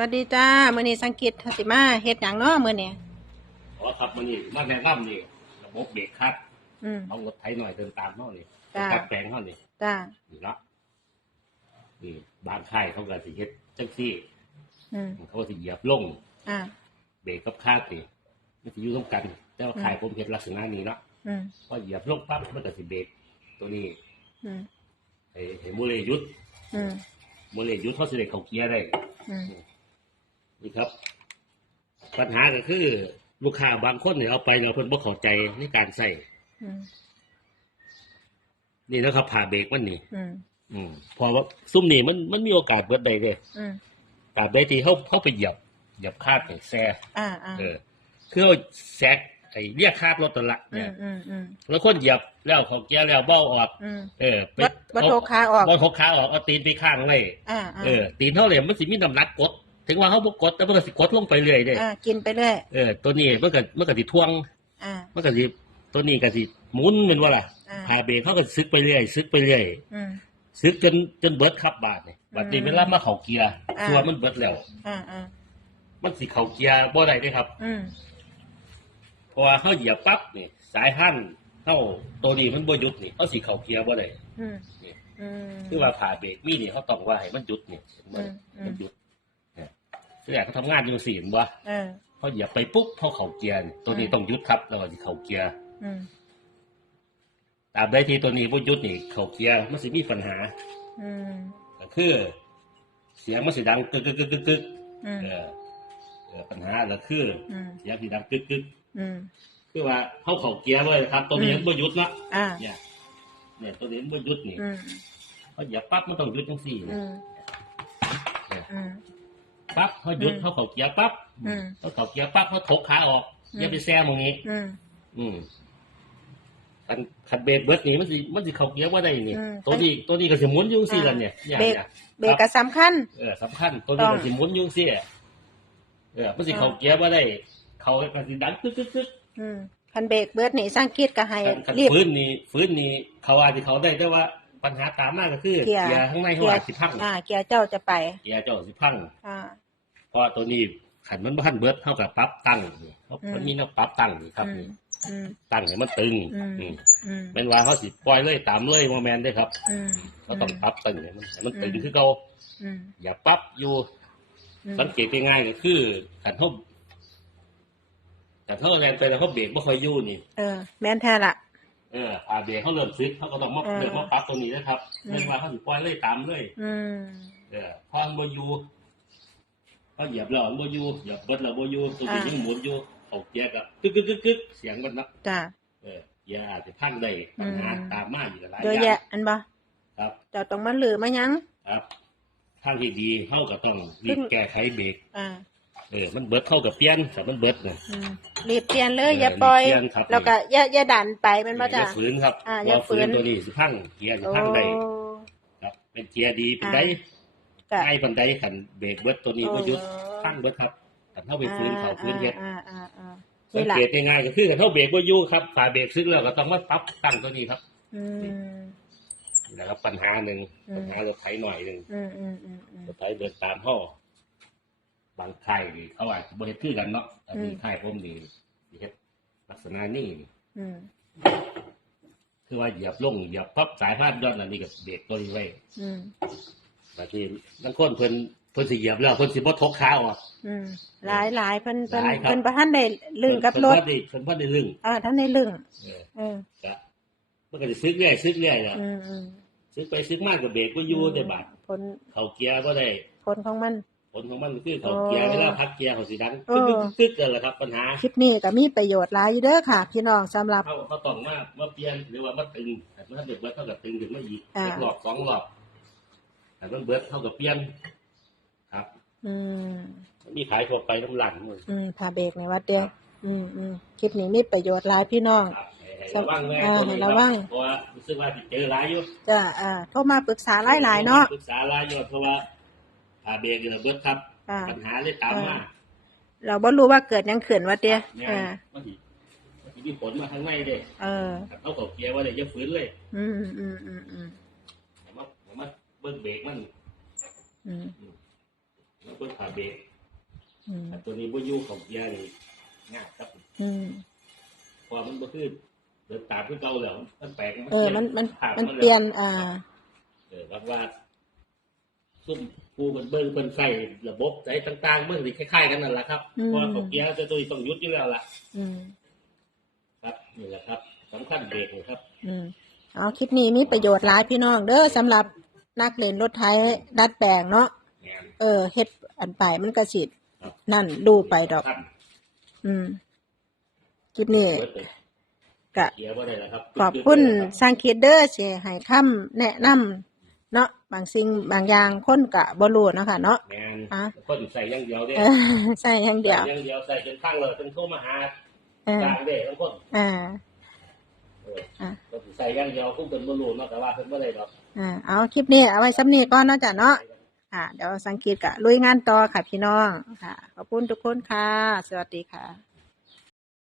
วัสดีจ้ามื้อนี้สังกิตทัสิมาเฮ็ดหยังเนาะมื้อนี้ขอครับมันนี่มาแนะนำนี่ระบบเบรกคัดอืม เอารถไถหน่อยเดินตามเท่านี่จ้าคัดแปลงเท่านี่จ้านี่เนาะนี่บางค่ายเขาก็สิเฮ็ดจังซี่ อืมเขาก็สิเหยียบลงอ่า เบรกกับคาดนี่มันสิอยู่ร่วมกัน แต่ว่าอืม ค่ายผมเฮ็ดลักษณะนี้เนาะอืมพอเหยียบลงปั๊บมันก็สิเบรกตัวนี้อืมให้ให้โมเลหยุดอืมโมเลหยุดเขาสิได้เข้าเกียร์ได้อืม นี่ครับ ปัญหาก็คือ ลูกค้าบางคนเนี่ยเอาไปแล้วเพิ่นบ่เข้าใจในการใส่อืมนี่นะครับผ่าเบรกมันนี่ อืมอืมเพอว่าซุ่มนี่มันมันมีโอกาสเบิดได้เลยอืมกาบได้ที่เขาเขาไปเหยียบเหยียบคาดไอ้แซ่อ่าอ่าเออคือเอาแซกไอ้เรียกคาดรถตัวละอืเนี่ยมอืมอืมแล้วคนเหยียบแล้วเขาเกียร์แล้วเบ้าออก อืมเออไปวัดวัดโทขาออกวัดโทขาออกเอาตีนไปข้างเลยอ่าอ่าเออ ตีนเท่าเลยมันสิมีน้ำหนักกด ถึงว่าเขาบ่กดแต่มันก็สิกดลงไปเรื่อยเด้อ่ากินไปเรื่อยเออตัวนี้มันก็มันก็สิทวงอ่า มันก็สิตัวนี้ก็สิหมุนแมันว่าล่ะอ่า พาเบรกเขาก็ซึกไปเรื่อยซึกไปเรื่อยอืม ซึกจนจนเบิดครับบาทนี่บัดนี้อืมเวลามาเข้าเกียร์อ่า ตัวมันเบิดแล้ว อ่าอ่ามันสิเข้าเกียร์บ่ได้เด้ครับ อืมเพราะว่าเขาเหยียบปั๊บนี่สายพันธุ์เข้าตัวนี้มันบ่หยุดนี่เขาสิเข้าเกียร์บ่ได้อืมนี่อืม คือว่าผ่าเบรกมีนี่เขาต้องว่าให้มันหยุดนี่เห็นบ่อืมอืม มันหยุดเนี่ย คืออยากเขาทำงานจังซี่เห็นบ่เออ พอเหยียบไปปุ๊บเขาเข้าเกียร์นี่ตัวนี้อืม ต้องหยุดครับแล้วก็สิเข้าเกียร์อืมตราบใดที่ตัวนี้บ่หยุดนี่เข้าเกียร์มันสิมีปัญหา อืมก็คือ เสียงมันสิดังกึกกึกกึกกึกกึกอืมเออเออปัญหาก็คืออืมเสียงสิดังกึกกึกอืม คือว่าเขาเข้าเกียร์เลยครับ ตัวนี้อืม มันบ่หยุดเนาะอ่าเนี่ยเนี่ยตัวนี้มันบ่หยุดนี่อืมพอเหยียบปั๊บมันต้องหยุดจังสี่อืมอืม ปั๊บเขาหยุดอืมเขาเขาเกียร์ปั๊บอืมเขาเขาเกียร์ปั๊บเขาถกขาออกอืมอย่าไปแซมตรงนี้ อืมอืมคันคันเบรกเบิดนี่มันสิมันสิเขาเกียร์ว่าได้นี่อืมตัวนี้ตัวนี้ก็สิหมุนอยุ่จั่งสี่ละเนี่ยเนี่ยเบรกเนี่ยเบรกก็สำคัญเออสำคัญตัวนี้ต้ก็องสิหมุนอยุ่จั่งสี่เออมันสิเขาเกียร์ว่าได้ เขาก็สิดังตึ๊กตึ๊กตึ๊กอืมคันเบรกเบิดนี่สร้างกิดก็ให้คันคันรีบฟื้นนี่ฟื้นนี่เขาอาจจะเขาได้แต่ว่าปัญหาตามมาก็คือเกียร์เกียร์ข้างในเขาเกียร์อาจสิพังอ่าเกียร์เจ้าจะไปเกียร์เจ้าสิพังอ่าเพราะตัวนี้ขันมันพันเบิดเท่ากับปรับตั้งนี่เพราะอืมมันมีแนวปรับตั้งนี่ครับอืมนี่อืมตั้งให้มันตึงอืมอืมอืมเป็นว่าเขาสิปล่อยเลยตามเลยโมแมนได้ครับอืมเขาต้องปรับตึงให้มันให้มันตึงอืมคือเขาอืมอย่าปรับอยู่อืมสังเกตง่ายๆก็คือขันเขาแต่เขาแรงไปแล้วเขาเบรกไม่ค่อยอยู่นี่เออแม่นแท้ละเออพาเบรกเขาเริ่มซึกเขาก็ต้องมาเออเริ่มมาปรับตรงนี้นะครับอืมเป็นว่าเขาสิปล่อยเลยตามเลยอืมเออพอมันบ่อยู่ เขาเหยียบแล้วมันบ่อยู่เหยียบเบิดแล้วบ่อยู่ตัวนี้ยังหมุนอยู่เขาเกียร์ก็กึกกึกกึกกึกเสียงมันเนาะจ้าเอออย่าอาจจะพังได้ปัญหาอืมตามมาอยู่หลายอเยอะย่าแยะงอันบ่ครับเจ้าต้องมาหรือมายังครับทางที่ดีเข้าก็ต้องรีบแก้ไขเบรกอ่าเออ มันเบิดเข้ากับเปลี่ยนแต่มันเบิดนะอืมรีบเปลี่ยนเลยเอออย่าปล่อยรีบเปลี่ยนครับแล้วก็อย่าอย่าดันไปแมันบ่จ้าอย่าฝืนครับ อ่า อย่าฝืนตัวนี้สิพังเกียร์สิโอ้พังได้ครับ เป็นเกียร์ดีเป็นได้ ก็ไอ้ปันไดขันเบรกเบิดตัวนี้ก็ยุดพังเบิดครับแต่เท่าไปฝืนเขาฝืนเฮ็ดอ่าอ่าอ่าสันี่งแหละเกตง่ายๆก็คือกันเท่าเบรกว่ายู่ครับฝาเบรกซึ้งแล้วก็ต้องมาปรับตั้งตัวนี้ครับอืมนี่นะครับปัญหาหนึ่งอืมปัญหารถไถหน่อยหนึ่งอืมอืมอืมอืมรถไถเดินตามห่อบางค่ายนี่เขาอาจจะบริคือกันเนาะแต่มีอืมค่ายผมนี่สิเฮ็ดลักษณะนี้นี่อืมคือว่าเหยียบลงเหยียบพับสายพานย้อนอันนี้กับเบรกตัวนี้ไว้อืม บางทีบางคนเพิ่นเพิ่นสิเหยียบแล้วเพิ่นสิบ่ทกขาออก อืมหลายหลายเพิ่นเพิ่นหลายครับ เพิ่นบ่ทันได้ลึงกับรถเพิ่นบ่ได้เพิ่นบ่ได้ลึงอ่าท่านได้ลึงเออเออก็มันก็สิซึกเรื่อยซึกเรื่อยแล้วอืมอืมซึกไปซึกมากกับเบรกบ่อยู่ได้บาดผลเข้าเกียร์บ่ได้ผลของมัน ผลของมันคือเขาเกียร์เวลาพักเกียร์เขาสีดังเอตึ๊อกตึ๊กตึ๊กกันแหละครับปัญหา คลิปนี้ก็มีประโยชน์หลายอยู่เด้อค่ะ พี่น้องสำหรับ เขาเขาต้องมามาเปลี่ยนหรือว่ามาตึงแต่เมื่อเด็กเบิดเท่ากับตึงถึงมาอีกอ่า สักรอบสองรอบ แต่มันเบิดเท่ากับเปลี่ยนครับอืมมีขายทั่วไปน้ำหลังมืออืมพาเบรกในวัดเดียว อืมอืมคลิปนี้มีประโยชน์หลายพี่น้องครับให้ให้ระวังแม่อ่าให้ระวังเพราะว่ารู้สึกว่าสิเจอหลายอยู่จ้ะอ่าโทรมาปรึกษาหลายๆเนาะ ปรึกษาหลายอยู่เพราะว่าผ่าเบรกเนี่ยเบิดครับ อ่า ปัญหาเลยตามมา เราบ่รู้ว่าเกิดหยังขึ้นวัดเดียวเนี่ยอ่ามันสิมันสิมีผลมาทางในเด้เออถ้าเขาเขาเกียร์ว่าเลยจะฝืนเลย อืมอืมอืมอืมแต่ว่าแต่ว่า เบิ้งเบรกมันอืมแล้วเพิ่นขาเบรกอืมแต่ตัวนี้บ่อยู่ของเกียร์นี่ยากครับอืมเพอมันบ่คือเดินตามคือเก่าแล้วมันแปลกเออ มันมันผ่ามันาเปลี่ยนอ่า เออครับว่าซุ่มผู้เพิ่นเบิ่งเพิ่นใส่ระบบใส่ต่างๆเบิ่งสิคล้ายๆกันนั่นแหละครับอืมเพราะว่าของเกียร์จะตัวนี้ต้องหยุดอยู่แล้วล่ะอืมครับนี่แหละครับสำคัญเบรกนะครับ อืมเอาคลิปนี้มีประโยชน์หลายพี่น้องเด้อสำหรับ นักเล่นรถไทยดัดแปลงเนาะแม่นเออเฮ็ดอันไปมันก็สิครับนั่นดูไปดอกขั้นอืมคลิปนี้เบิดเลยก็เกียร์บ่ได้แล้วครับขอบคุณสร้างคิดเด้อสิให้คำแนะนำเนาะบางสิ่งบางอย่างคนกะบ่รู้เนาะค่ะเนาะ แม่นอะ คนใส่อย่างเดียวเด้เออใช่อย่างเดียวใส่อย่างเดียวใส่จนข้างเลยจนโทรมาหาเออ ต่างเด้ทั้งคน อ่าเอออะก็สิใส่อย่างเดียวคุ้มเป็นบ่รู้เนาะแต่ว่าเพิ่นบ่ได้ดอกอ่าเอาคลิปนี้เอาไว้ซ้ำนี้ก่อนเนาะจ้ะเนาะอ่าเดี๋ยวสังเกตกะลุยงานต่อค่ะพี่น้องค่ะ ขอบคุณทุกคนค่ะ สวัสดีค่ะ